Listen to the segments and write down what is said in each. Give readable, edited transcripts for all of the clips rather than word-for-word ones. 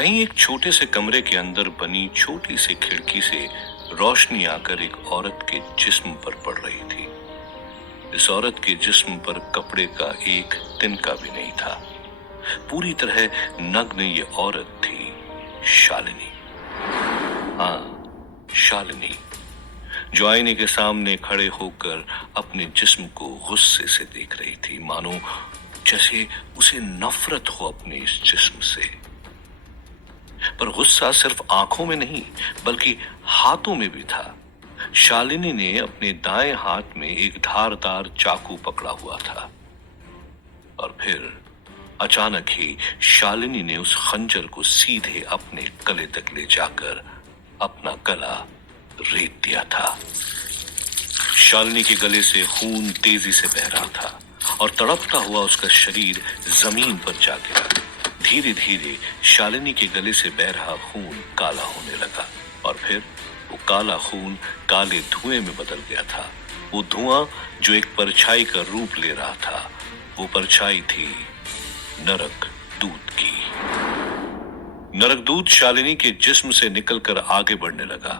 कहीं एक छोटे से कमरे के अंदर बनी छोटी सी खिड़की से रोशनी आकर एक औरत के जिस्म पर पड़ रही थी। इस औरत के जिस्म पर कपड़े का एक तिनका भी नहीं था। पूरी तरह नग्न ये औरत थी शालिनी। हाँ, शालिनी, जो आईने के सामने खड़े होकर अपने जिस्म को गुस्से से देख रही थी, मानो जैसे उसे नफरत हो अपने इस जिस्म से। पर गुस्सा सिर्फ आंखों में नहीं बल्कि हाथों में भी था। शालिनी ने अपने दाएं हाथ में एक धारदार चाकू पकड़ा हुआ था और फिर अचानक ही शालिनी ने उस खंजर को सीधे अपने गले तक ले जाकर अपना गला रेत दिया था। शालिनी के गले से खून तेजी से बह रहा था और तड़पता हुआ उसका शरीर जमीन पर जा गिरा। धीरे धीरे शालिनी के गले से बह रहा खून काला होने लगा और फिर वो काला खून काले धुएं में बदल गया था। वो धुआं जो एक परछाई का रूप ले रहा था, वो परछाई थी नरक दूत की। नरक दूत शालिनी के जिस्म से निकलकर आगे बढ़ने लगा,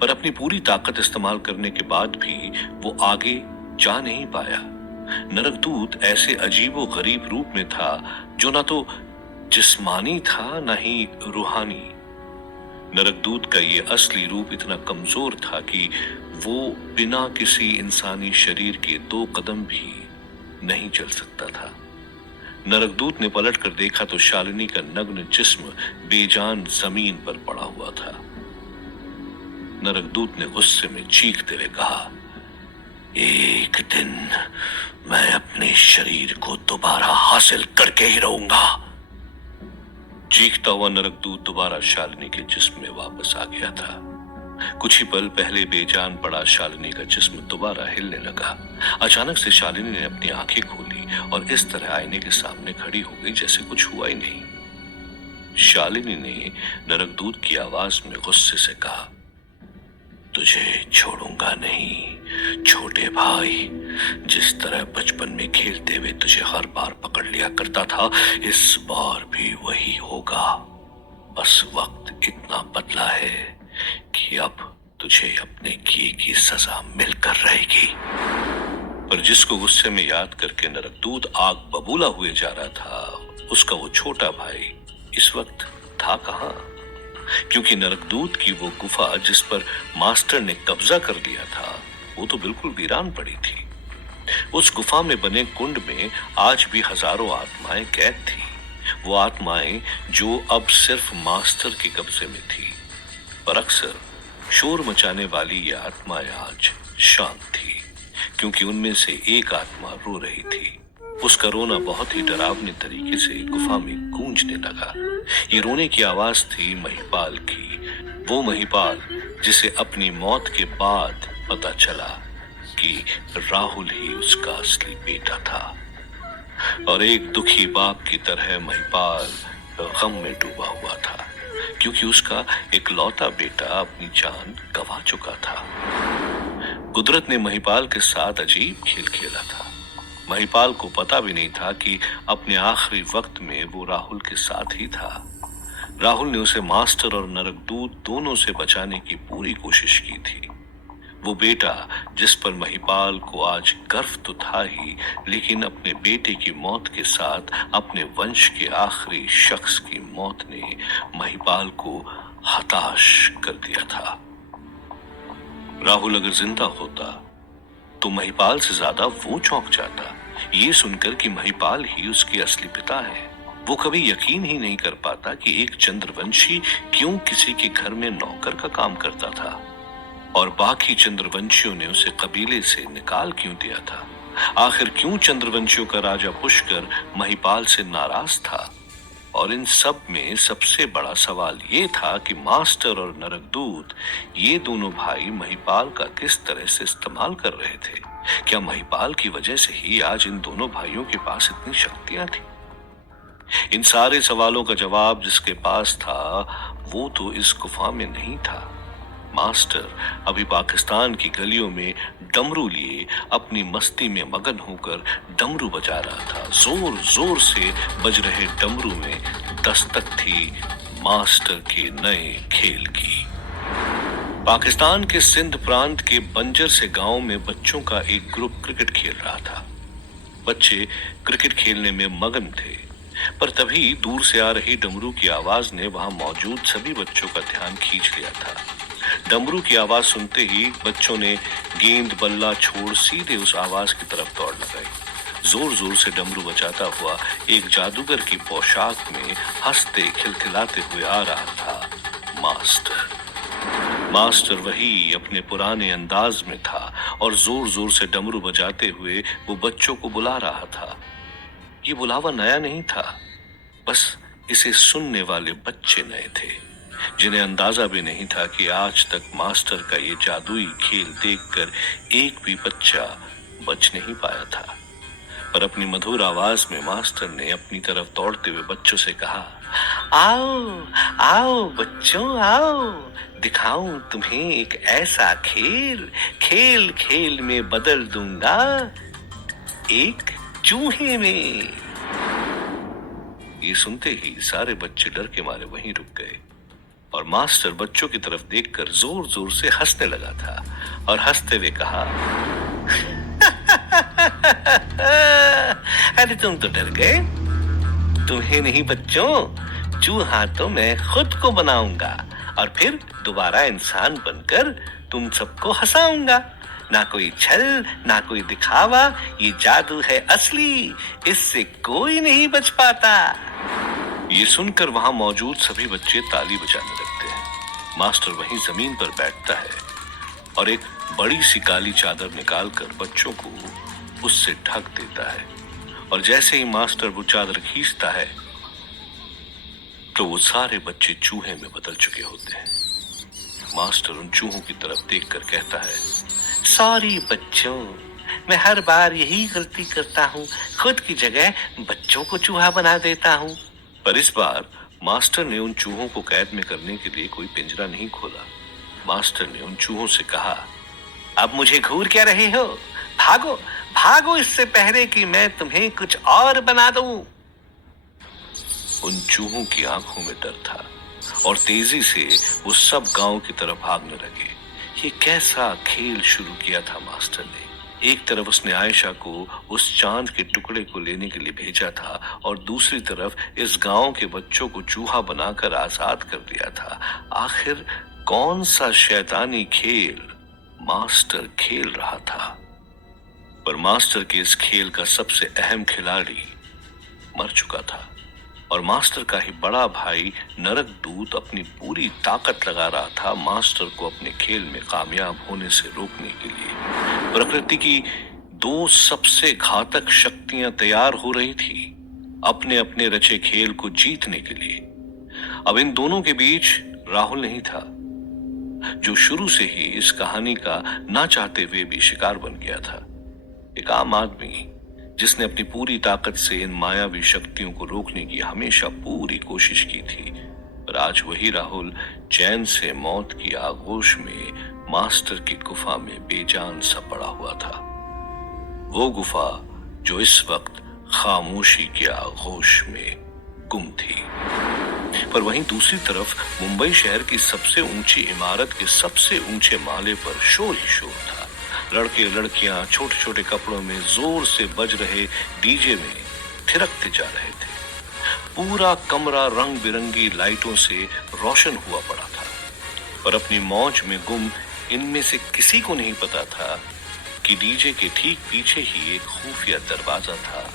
पर अपनी पूरी ताकत इस्तेमाल करने के बाद भी वो आगे जा नहीं पाया। नरकदूत ऐसे अजीबो गरीब रूप में था जो ना तो जिस्मानी था ना ही रूहानी। नरकदूत का ये असली रूप इतना कमजोर था कि वो बिना किसी इंसानी शरीर के 2 कदम भी नहीं चल सकता था। नरकदूत ने पलट कर देखा तो शालिनी का नग्न जिस्म बेजान जमीन पर पड़ा हुआ था। नरकदूत ने गुस्से में चीखते हुए कहा, एक दिन मैं अपने शरीर को दोबारा हासिल करके ही रहूंगा। चीखता हुआ नरकदूत दोबारा शालिनी के जिस्म में वापस आ गया था। कुछ ही पल पहले बेजान पड़ा शालिनी का जिस्म दोबारा हिलने लगा। अचानक से शालिनी ने अपनी आंखें खोली और इस तरह आईने के सामने खड़ी हो गई जैसे कुछ हुआ ही नहीं। शालिनी ने नरकदूत की आवाज में गुस्से से कहा, तुझे छोड़ूंगा नहीं छोटे भाई। जिस तरह बचपन में खेलते हुए तुझे हर बार पकड़ लिया करता था, इस बार भी वही होगा। बस वक्त इतना बदला है कि अब तुझे अपने किए की सजा मिलकर रहेगी। पर जिसको गुस्से में याद करके नरकदूत आग बबूला हुए जा रहा था, उसका वो छोटा भाई इस वक्त था कहां? क्योंकि नरकदूत की वो गुफा जिस पर मास्टर ने कब्जा कर लिया था, वो तो बिल्कुल वीरान पड़ी थी। उस गुफा में बने कुंड में आज भी हजारों आत्माएं कैद थी। वो आत्माएं जो अब सिर्फ मास्टर के कब्जे में थी। पर अक्सर शोर मचाने वाली ये आत्माएं आज शांत थी, क्योंकि उनमें से एक आत्मा रो रही थी। उसका रोना बहुत ही डरावने तरीके से गुफा में गूंजने लगा। ये रोने की आवाज थी महिपाल की, वो महिपाल जिसे अपनी मौत के बाद पता चला कि राहुल ही उसका असली बेटा था। और एक दुखी बाप की तरह महिपाल गम में डूबा हुआ था, क्योंकि उसका इकलौता बेटा अपनी जान गंवा चुका था। कुदरत ने महिपाल के साथ अजीब खेल खेला था। महिपाल को पता भी नहीं था कि अपने आखिरी वक्त में वो राहुल के साथ ही था। राहुल ने उसे मास्टर और नरकदूत दोनों से बचाने की पूरी कोशिश की थी। वो बेटा जिस पर महिपाल को आज गर्व तो था ही, लेकिन अपने बेटे की मौत के साथ अपने वंश के आखिरी शख्स की मौत ने महिपाल को हताश कर दिया था। राहुल अगर जिंदा होता तो महिपाल से ज्यादा वो चौंक जाता ये सुनकर कि महिपाल ही उसके असली पिता है। वो कभी यकीन ही नहीं कर पाता कि एक चंद्रवंशी क्यों किसी के घर में नौकर का काम करता था और बाकी चंद्रवंशियों ने उसे कबीले से निकाल क्यों दिया था। आखिर क्यों चंद्रवंशियों का राजा पुष्कर महिपाल से नाराज था। और इन सब में सबसे बड़ा सवाल ये था कि मास्टर और नरकदूत, ये दोनों भाई महिपाल का किस तरह से इस्तेमाल कर रहे थे। क्या महिपाल की वजह से ही आज इन दोनों भाइयों के पास इतनी शक्तियां थी? इन सारे सवालों का जवाब जिसके पास था वो तो इस गुफा में नहीं था। मास्टर अभी पाकिस्तान की गलियों में डमरू लिए अपनी मस्ती में मगन होकर डमरू बजा रहा था। जोर जोर से बज रहे डमरू में दस्तक थी मास्टर के नए खेल की। पाकिस्तान के सिंध प्रांत के बंजर से गांव में बच्चों का एक ग्रुप क्रिकेट खेल रहा था। बच्चे क्रिकेट खेलने में मगन थे, पर तभी दूर से आ रही डमरू की आवाज ने वहां मौजूद सभी बच्चों का ध्यान खींच लिया था। डमरू की आवाज सुनते ही बच्चों ने गेंद बल्ला छोड़ सीधे उस आवाज की तरफ दौड़ लगाई। जोर जोर से डमरू बजाता हुआ एक जादूगर की पोशाक में हंसते खिलखिलाते हुए आ रहा था मास्टर। मास्टर वही अपने पुराने अंदाज में था और जोर जोर से डमरू बजाते हुए वो बच्चों को बुला रहा था। ये बुलावा नया नहीं था, बस इसे सुनने वाले बच्चे नए थे, जिन्हें अंदाजा भी नहीं था कि आज तक मास्टर का ये जादुई खेल देखकर एक भी बच्चा बच नहीं पाया था। पर अपनी मधुर आवाज में मास्टर ने अपनी तरफ दौड़ते हुए बच्चों से कहा, आओ आओ बच्चों आओ, दिखाऊं तुम्हें एक ऐसा खेल, खेल खेल में बदल दूंगा एक चूहे में। ये सुनते ही सारे बच्चे डर के मारे वहीं रुक गए और मास्टर बच्चों की तरफ देखकर जोर जोर से हंसने लगा था और हंसते हुए कहा, अरे तुम तो डर गए। तुम्हें नहीं बच्चों, चूहा तो मैं खुद को बनाऊंगा और फिर दोबारा इंसान बनकर तुम सबको हंसाऊंगा। ना कोई छल ना कोई दिखावा, ये जादू है असली, इससे कोई नहीं बच पाता। ये सुनकर वहां मौजूद सभी बच्चे ताली बजाने लगते हैं। मास्टर वहीं जमीन पर बैठता है और एक बड़ी सी काली चादर निकालकर बच्चों को उससे ढक देता है और जैसे ही मास्टर वो चादर खींचता है तो वो सारे बच्चे चूहे में बदल चुके होते हैं। मास्टर उन चूहों की तरफ देखकर कहता है, सॉरी बच्चों, मैं हर बार यही गलती करता हूँ, खुद की जगह बच्चों को चूहा बना देता हूँ। पर इस बार मास्टर ने उन चूहों को कैद में करने के लिए कोई पिंजरा नहीं खोला। मास्टर ने उन चूहों से कहा, अब मुझे घूर क्या रहे हो, भागो भागो इससे पहले कि मैं तुम्हें कुछ और बना दूं। उन चूहों की आंखों में डर था और तेजी से वो सब गांव की तरफ भागने लगे। ये कैसा खेल शुरू किया था मास्टर ने। एक तरफ उसने आयशा को उस चांद के टुकड़े को लेने के लिए भेजा था और दूसरी तरफ इस गांव के बच्चों को चूहा बनाकर आजाद कर दिया था। आखिर कौन सा शैतानी खेल मास्टर खेल रहा था। पर मास्टर के इस खेल का सबसे अहम खिलाड़ी मर चुका था और मास्टर का ही बड़ा भाई नरक दूत अपनी पूरी ताकत लगा रहा था मास्टर को अपने खेल में कामयाब होने से रोकने के लिए। प्रकृति की दो सबसे घातक शक्तियां तैयार हो रही थी अपने अपने रचे खेल को जीतने के लिए। अब इन दोनों के बीच राहुल नहीं था, जो शुरू से ही इस कहानी का ना चाहते हुए भी शिकार बन गया था। एक आम आदमी जिसने अपनी पूरी ताकत से इन मायावी शक्तियों को रोकने की हमेशा पूरी कोशिश की थी, पर आज वही राहुल चैन से मौत की आगोश में मास्टर की गुफा में बेजान सा पड़ा हुआ था। वो गुफा जो इस वक्त खामोशी के आगोश में गुम थी। पर वहीं दूसरी तरफ मुंबई शहर की सबसे ऊंची इमारत के सबसे ऊंचे माले पर शोर ही शोर था। लड़के लड़कियां छोटे छोटे कपड़ों में जोर से बज रहे डीजे में थिरकते जा रहे थे। पूरा कमरा रंग बिरंगी लाइटों से रोशन हुआ पड़ा था। पर अपनी मौज में गुम इनमें से किसी को नहीं पता था कि डीजे के ठीक पीछे ही एक खुफिया दरवाजा था।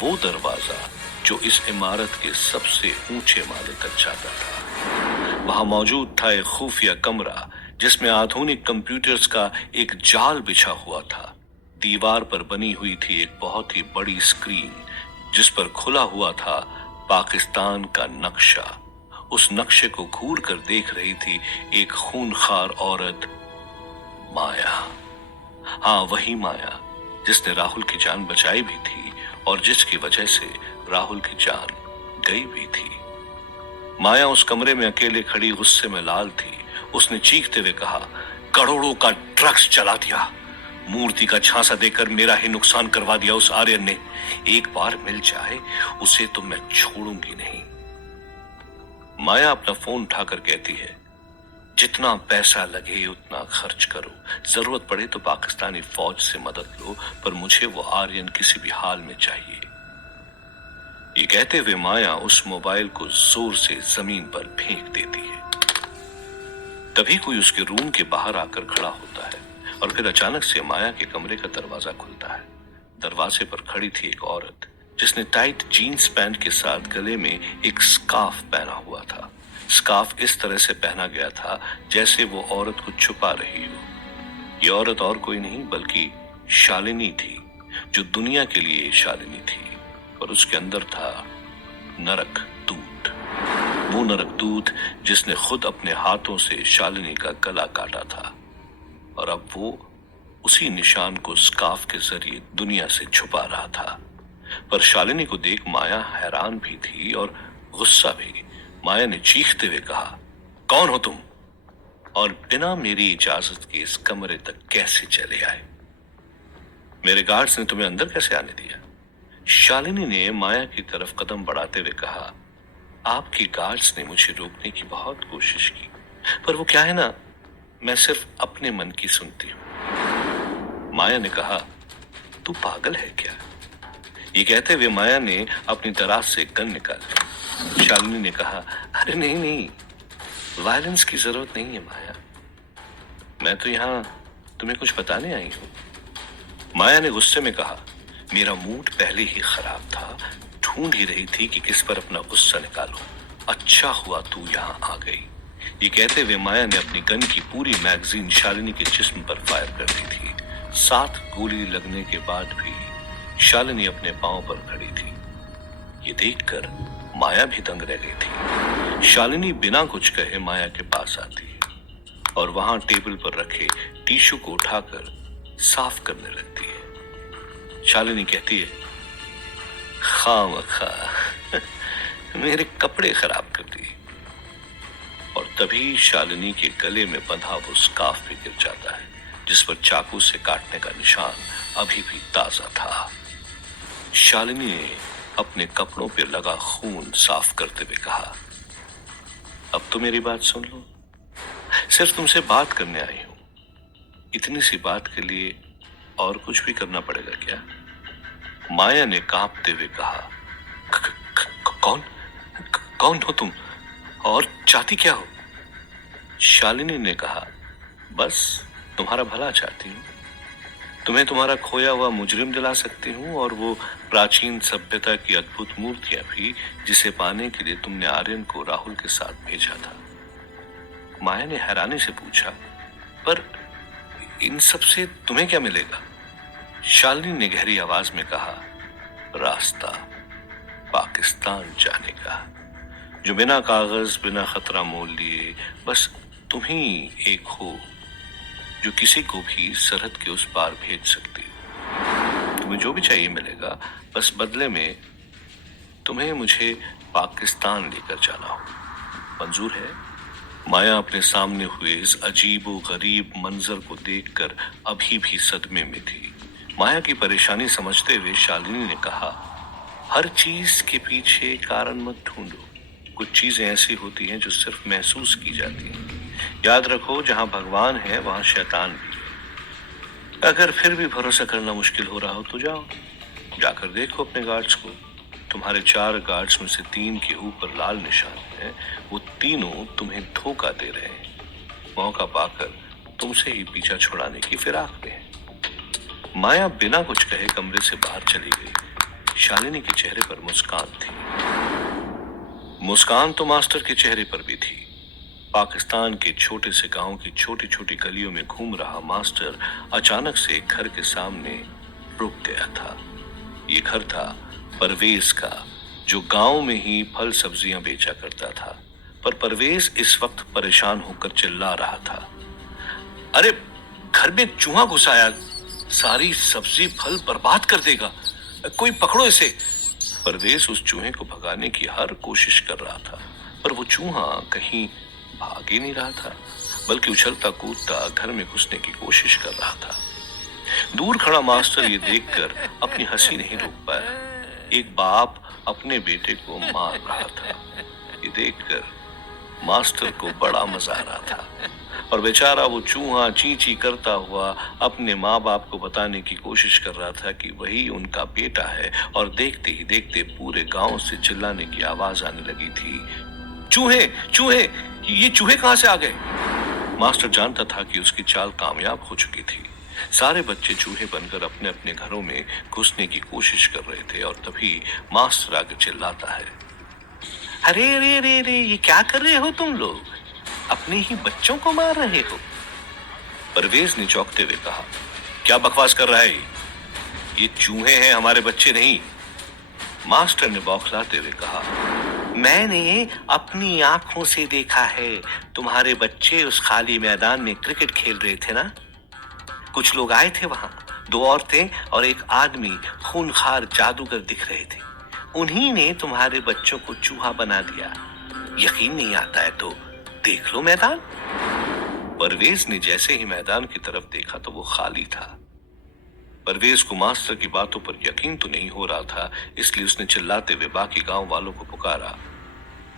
वो दरवाजा जो इस इमारत के सबसे ऊंचे माले तक जाता था। वहां मौजूद था एक खुफिया कमरा जिसमें आधुनिक कंप्यूटर्स का एक जाल बिछा हुआ था। दीवार पर बनी हुई थी एक बहुत ही बड़ी स्क्रीन जिस पर खुला हुआ था पाकिस्तान का नक्शा। उस नक्शे को घूर कर देख रही थी एक खूनखार औरत, माया। हाँ, वही माया जिसने राहुल की जान बचाई भी थी और जिसकी वजह से राहुल की जान गई भी थी। माया उस कमरे में अकेले खड़ी गुस्से में लाल थी। उसने चीखते हुए कहा, करोड़ों का ड्रग्स चला दिया, मूर्ति का झांसा देकर मेरा ही नुकसान करवा दिया उस आर्यन ने। एक बार मिल जाए उसे तो मैं छोड़ूंगी नहीं। माया अपना फोन उठाकर कहती है, जितना पैसा लगे उतना खर्च करो, जरूरत पड़े तो पाकिस्तानी फौज से मदद लो, पर मुझे वो आर्यन किसी भी हाल में चाहिए। ये कहते हुए माया उस मोबाइल को जोर से जमीन पर फेंक देती है। तभी कोई उसके रूम के बाहर आकर खड़ा होता है और फिर अचानक से माया के कमरे का दरवाजा खुलता है। दरवाजे पर खड़ी थी एक औरत जिसने टाइट जीन्स पैंट के साथ गले में एक स्कार्फ पहना हुआ था। स्कार्फ इस तरह से पहना गया था जैसे वो औरत को छुपा रही हो। ये औरत और कोई नहीं बल्कि शालिनी थी, जो दुनिया के लिए शालिनी थी, और उसके अंदर था नरक दूत। वो नरक दूत जिसने खुद अपने हाथों से शालिनी का गला काटा था, और अब वो उसी निशान को स्कार्फ के जरिए दुनिया से छुपा रहा था। पर शालिनी को देख माया हैरान भी थी और गुस्सा भी। माया ने चीखते हुए कहा, कौन हो तुम, और बिना मेरी इजाजत के इस कमरे तक कैसे चले आए? मेरे गार्ड्स ने तुम्हें अंदर कैसे आने दिया? शालिनी ने माया की तरफ कदम बढ़ाते हुए कहा, आपके गार्ड्स ने मुझे रोकने की बहुत कोशिश की, पर वो क्या है ना, मैं सिर्फ अपने मन की सुनती हूं। माया ने कहा, तू पागल है क्या? ये कहते हुए माया ने अपनी दराज से गन निकाली। शालिनी ने कहा, अरे नहीं नहीं, वायलेंस की जरूरत नहीं है माया, मैं तो यहाँ तुम्हें कुछ बताने आई हूं। माया ने गुस्से में कहा, मेरा मूड पहले ही खराब था, ढूंढ ही रही थी कि किस पर अपना गुस्सा निकालूं। अच्छा हुआ तू यहाँ आ गई। ये कहते हुए माया ने अपनी गन की पूरी मैगजीन शालिनी के जिस्म पर फायर कर दी थी। 7 गोली लगने के बाद भी शालिनी अपने पांव पर खड़ी थी। ये देखकर माया भी दंग रह गई थी। शालिनी बिना कुछ कहे माया के पास आती है और वहां टेबल पर रखे टिश्यू को उठाकर साफ करने लगती है। शालिनी कहती है, खामखा मेरे कपड़े खराब कर दिए। और तभी शालिनी के गले में बंधा वो स्कार्फ भी गिर जाता है, जिस पर चाकू से काटने का निशान अभी भी ताजा था। शालिनी ने अपने कपड़ों पर लगा खून साफ करते हुए कहा, अब तो मेरी बात सुन लो, सिर्फ तुमसे बात करने आई हूं। इतनी सी बात के लिए और कुछ भी करना पड़ेगा क्या? माया ने कांपते हुए कहा, कौन कौन हो तुम और चाहती क्या हो? शालिनी ने कहा, बस तुम्हारा भला चाहती हूँ। तुम्हें तुम्हारा खोया हुआ मुजरिम दिला सकती हूँ और वो प्राचीन सभ्यता की अद्भुत मूर्तियां भी, जिसे पाने के लिए तुमने आर्यन को राहुल के साथ भेजा था। माया ने हैरानी से पूछा, पर इन सब से तुम्हें क्या मिलेगा? शालिनी ने गहरी आवाज में कहा, रास्ता पाकिस्तान जाने का, जो बिना कागज बिना खतरा मोल लिए बस तुम ही एक हो जो किसी को भी सरहद के उस पार भेज सकती हो। तुम्हें जो भी चाहिए मिलेगा, बस बदले में तुम्हें मुझे पाकिस्तान लेकर जाना हो। मंजूर है? माया अपने सामने हुए इस अजीबो गरीब मंजर को देखकर अभी भी सदमे में थी। माया की परेशानी समझते हुए शालिनी ने कहा, हर चीज के पीछे कारण मत ढूंढो। कुछ चीजें ऐसी होती हैं जो सिर्फ महसूस की जाती हैं। याद रखो, जहां भगवान है वहां शैतान भी है। अगर फिर भी भरोसा करना मुश्किल हो रहा हो तो जाओ, जाकर देखो अपने गार्ड्स को। तुम्हारे 4 गार्ड्स में से 3 के ऊपर लाल निशान है, वो तीनों तुम्हें धोखा दे रहे हैं। मौका पाकर तुमसे ही पीछा छुड़ाने की फिराक में है। माया बिना कुछ कहे कमरे से बाहर चली गई। शालिनी के चेहरे पर मुस्कान थी। मुस्कान तो मास्टर के चेहरे पर भी थी। पाकिस्तान के छोटे से गांव की छोटी छोटी गलियों में घूम रहा मास्टर अचानक से एक घर के सामने रुक गया था। ये घर था परवेज का, जो गांव में ही फल सब्जियां बेचा करता था। पर परवेज इस वक्त परेशान होकर चिल्ला रहा था, अरे घर में चूहा घुस आया, सारी सब्जी फल बर्बाद कर देगा, कोई पकड़ो इसे। परवेज उस चूहे को भगाने की हर कोशिश कर रहा था, पर वो चूहा कहीं भाग ही नहीं रहा था, बल्कि उछलता कूदता घर में घुसने की कोशिश कर रहा था। दूर खड़ा मास्टर ये देखकर अपनी हंसी नहीं रोक पाया। एक बाप अपने बेटे को मार रहा था। ये देखकर मास्टर को बड़ा मजा आ रहा था और बेचारा वो चूहा ची ची करता हुआ अपने माँ बाप को बताने की कोशिश कर रहा था कि वही उनका बेटा है। और देखते ही देखते पूरे गांव से चिल्लाने की आवाज आने लगी थी, चूहे चूहे, ये चूहे कहां से आ गए? मास्टर जानता था कि उसकी चाल कामयाब हो चुकी थी। सारे बच्चे चूहे बनकर अपने अपने घरों में घुसने की कोशिश कर रहे थे और तभी मास्टर आगे चिल्लाता है, अरे अरे अरे अरे, ये क्या कर रहे हो तुम लोग? अपने ही बच्चों को मार रहे हो? परवेज ने चौंकते हुए कहा, क्या बकवास कर रहा है ये चूहे हैं, हमारे बच्चे नहीं। मास्टर ने बौखलाते हुए कहा, मैंने अपनी आंखों से देखा है, तुम्हारे बच्चे उस खाली मैदान में क्रिकेट खेल रहे थे ना। कुछ लोग आए थे वहां, 2 औरतें और एक आदमी खूंखार जादूगर दिख रहे थे। उन्हीं ने तुम्हारे बच्चों को चूहा बना दिया। यकीन नहीं आता है तो देख लो मैदान। परवेज ने जैसे ही मैदान की तरफ देखा तो वो खाली था। परवेज को मास्टर की बातों पर यकीन तो नहीं हो रहा था, इसलिए उसने चिल्लाते हुए बाकी गांव वालों को पुकारा।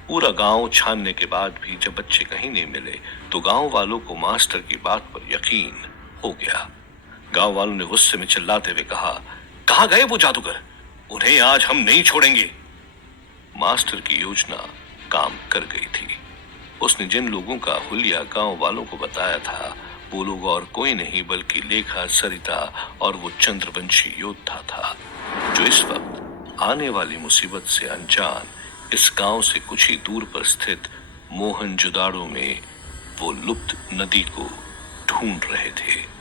पूरा गांव छानने के बाद भी जब बच्चे कहीं नहीं मिले तो गांव वालों को मास्टर की बात पर यकीन हो गया। गांव वालों ने गुस्से में चिल्लाते हुए कहा, कहां गए वो जादूगर? उन्हें आज हम नहीं छोड़ेंगे। मास्टर की योजना काम कर गई थी। उसने जिन लोगों का हुलिया गांव वालों को बताया था वो लोग और कोई नहीं बल्कि लेखा, सरिता और वो चंद्रवंशी योद्धा था जो इस वक्त आने वाली मुसीबत से अनजान इस गांव से कुछ ही दूर पर स्थित मोहनजोदाड़ो में वो लुप्त नदी को ढूंढ रहे थे।